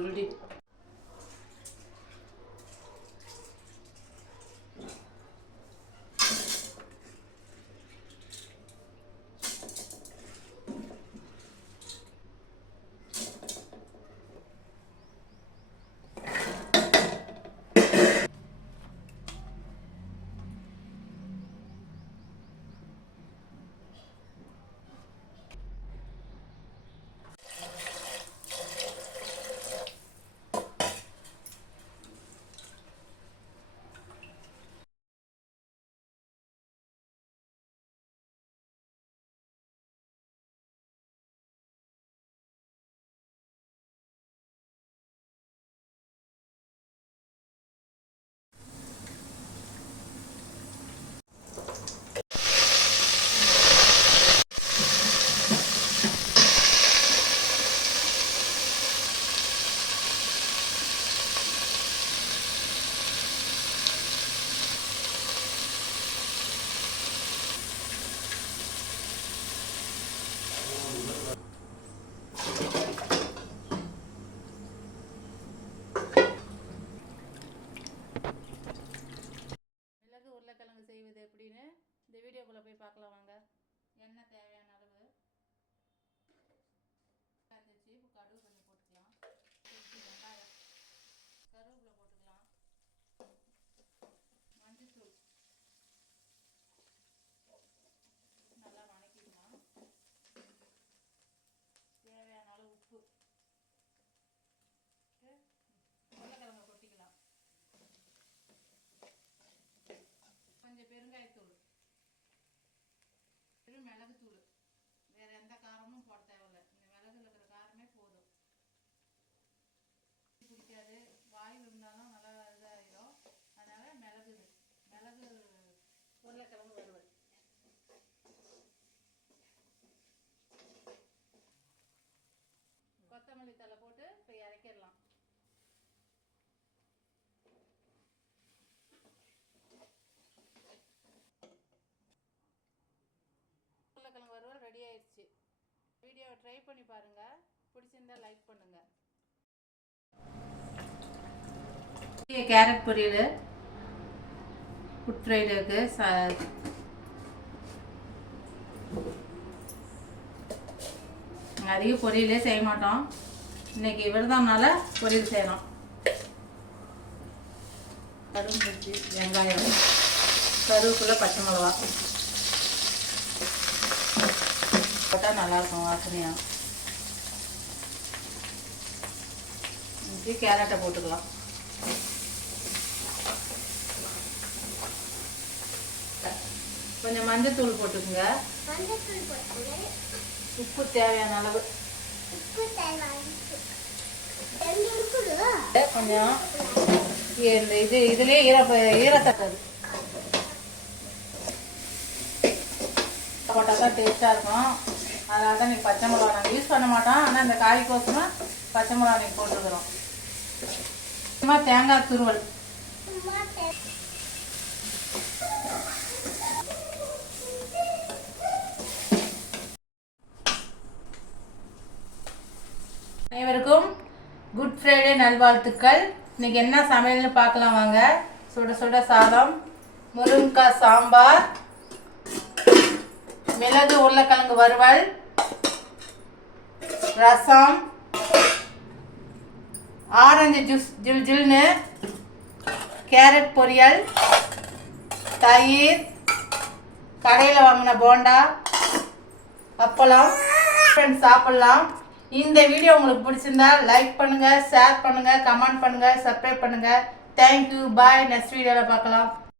உருடி. உருளைக்கிழங்கு செய்வது எப்படின்னு இந்த வீடியோக்குள்ளே போய் பார்க்கலாம் வாங்க. எண்ணெய் தேவையான அளவு காய்ச்சி கடுகு கொஞ்சம் போட்டுக்கலாம். வெங்காயம் கருவேப்பிலை போட்டுக்கலாம். மஞ்சள்தூள் நல்லா வணக்கிக்கலாம். தேவையான அளவு உப்பு, உருளைக்கிழங்கு கொட்டிக்கலாம். கொஞ்சம் பெருங்காயத்தூள், மிளகுத்தூள், வேற எந்த காரமும் போட தேவையில்லை. இந்த மிளகுல இருக்கிற காரமே போதும். பிடிக்காது, வாயில் இருந்தாலும் நல்லா இதாகிடும். அதனால மிளகு உருளைக்கிழங்கு வறுவல். கொத்தமல்லி தழை போட்டு இப்போ இறக்கிடலாம். உருளைக்கிழங்கு வறுவல் ரெடி ஆயிடுச்சு. வீடியோவை ட்ரை பண்ணி பாருங்க. பிடிச்சிருந்தா லைக் பண்ணுங்க. கேரட் பொரியல், ஃபுட் ஃப்ரைடுக்கு அதிக பொரியலே செய்ய மாட்டோம். இன்னைக்கு விரதம்னால பொரியல் செய்யலாம். கருவேப்பிலை, வெங்காயம், கருவேப்பிலை, பச்சை மிளகா போட்டால் நல்லாயிருக்கும் வாசனையாக. கேரட்டை போட்டுக்கலாம். கொஞ்சம் மஞ்சள்தூள் போட்டுக்குங்க. உப்பு தேவையான அளவு. கொஞ்சம் இதுலேயே ஈரத்தக்காது போட்டால் தான் டேஸ்ட்டாக இருக்கும். அதனால தான் நீங்கள் பச்சை மிளகா நாங்கள் யூஸ் பண்ண மாட்டோம். ஆனால் இந்த காய்க்கோசமாக பச்சை மிளகா நீங்கள் போட்டுக்கிறோம். சும்மா தேங்காய் துருவல். அனைவருக்கும் குட் ஃப்ரைடே நல்வாழ்த்துக்கள். இன்னைக்கு என்ன சமையல்னு பார்க்கலாம் வாங்க. சுட சுட சாதம், முருங்கைக்காய் சாம்பார், மிளகு உருளைக்கிழங்கு வறுவல், ரசம், ஆரஞ்சு ஜூஸ் ஜில் ஜில்னு, கேரட் பொரியல், தயிர், கடையில் வாங்கின போண்டா, அப்பளம். ஃப்ரெண்ட்ஸ் சாப்பிட்லாம். இந்த வீடியோ உங்களுக்கு பிடிச்சிருந்தா லைக் பண்ணுங்கள், ஷேர் பண்ணுங்கள், கமெண்ட் பண்ணுங்கள், சப்ஸ்கிரைப் பண்ணுங்கள். தேங்க்யூ, பாய். நெக்ஸ்ட் வீடியோவில் பார்க்கலாம்.